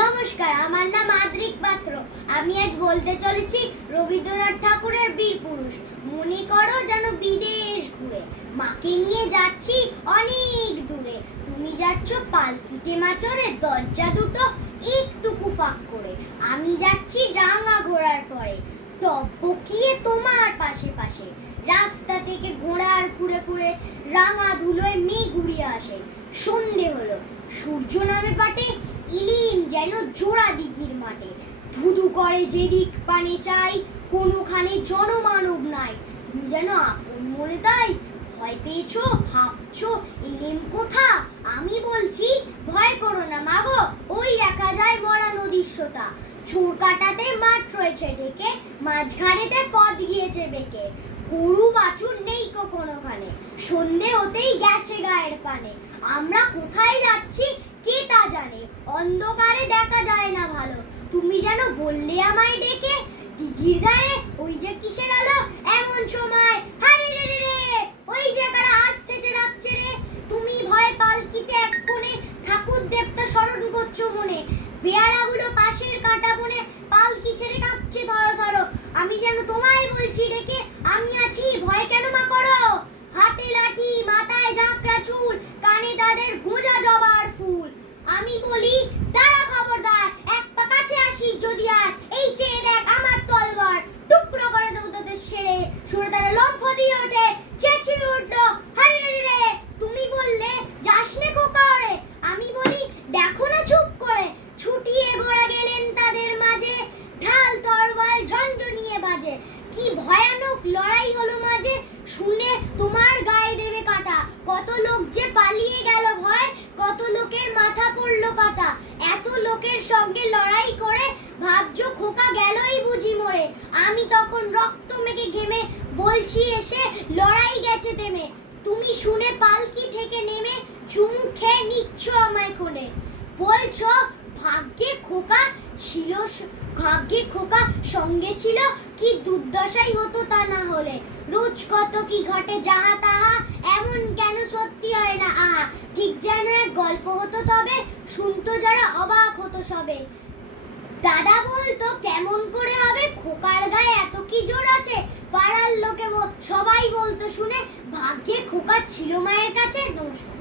নমস্কার, আমার নাম আদ্রিক পাত্র। আমি আজ বলতে চলেছি রবীন্দ্রনাথ ঠাকুরের বীর পুরুষ। মনে করো যেন বিদেশ ঘুরে মাকে নিয়ে যাচ্ছি অনেক দূরে। তুমি যাচ্ছ পালকিতে মাচরে, দরজা দুটো একটুকু ফাঁক করে। আমি যাচ্ছি রাঙা ঘোড়ার পরে, টপকিয়ে তোমার পাশে পাশে। রাস্তা থেকে ঘোড়ার ঘুরে ঘুরে রাঙা ধুলোয় মেঘ ঘুরিয়ে আসে। সন্ধে হলো, সূর্য নামে পাটে, ইলিম যেন জোড়া দিঘির মাঠে। ধুধু করে যেদিক পানে চাই, কোনোখানে জনমানব নাই। তুমি যেন আপন মনে তাই ভয় পেয়েছো, ভাবছো ইলিম কোথা? আমি বলছি ভয় করো না মাগো, ওই দেখা যায় মরা নদীর সোতা। চোর কাটাতে মাঠ রয়েছে ঢেকে, মাঝখানেতে পথ গিয়েছে বেঁকে। গরু বাছুর নেই কোনোখানে, সন্ধে হতেই গেছে গায়ের পানে। আমরা কোথায় যাচ্ছি কে তা জানে, অন্ধকারে দেখা যায় না ভালো। তুমি যেন বললে আমায় ডেকে, দিঘির ধারে ওই যে কিসের আলো এমন সময়, হারে রে রে রে, ওই যে কারা আসতেছে ডাকছে রে। তুমি ভয় পালকিতে এক কোণে, ঠাকুর দেবতা স্মরণ করছো মনে। পেয়ারাগুলো পাশের কাটা বনে, পালকি ছেড়ে কাঁপছে ধরো ধরো। আমি যেন তোমায় বলছি ডেকে, আমি আছি ভয় কেন মা করো। হাতে লাঠি, মাথায় ঝাঁকড়া চুল, কানে তাদের গোঁজা জবার ফুল। আমি বলি দাঁড়া খবরদার, এক পা কাছে আসিস যদি আর, এই চেয়ে দেখ আমার তলবার, টুকরো করে দেবো তোদের সেরে। সুরে তারা লম্ফ দিয়ে ওঠে, চেঁচিয়ে উঠলো, হারে রে রে। তুমি বললে যাস নে খোকা ওরে, আমি বলি দেখো না চুপ করে। ছুটিয়ে ঘোড়া গেলেন তাদের মাঝে, ঢাল তরোয়াল ঝনঝনিয়ে বাজে। কি ভয়ানক লড়াই হলো মাঝে, শুনে তোমার গায়ে দেবে কাটা। কত লোক যে পালিয়ে গেল ভয়, কত লোকের মাথা পড়লো কাটা। এত লোকের সঙ্গে লড়াই করে ভাবছো খোকা গেলই বুঝি মরে। আমি তখন রক্ত মেখে ঘেমে বলছি এসে লড়াই গেছে থেমে। তুমি শুনে পালকি থেকে নেমে চুমু খেয়ে নিচ্ছ আমায় কোলে। বলছো ভাগ্যে খোকা ছিল, ভাগ্যে খোকা সঙ্গে ছিল, কি দুর্দশাই হতো তা না হলে। রোজ কত কি ঘটে যাহা তাহা, এমন কেন সত্যি হয় না আহা। ঠিক যেন এক গল্প হতো তবে, শুনতো যারা অবাক হতো সবে। দাদা বলতো কেমন করে হবে, খোকার গায়ে এত কি জোর আছে। পাড়ার লোকে সবাই বলতো শুনে, ভাগ্যে খোকা ছিল মায়ের কাছে। নমস্কার।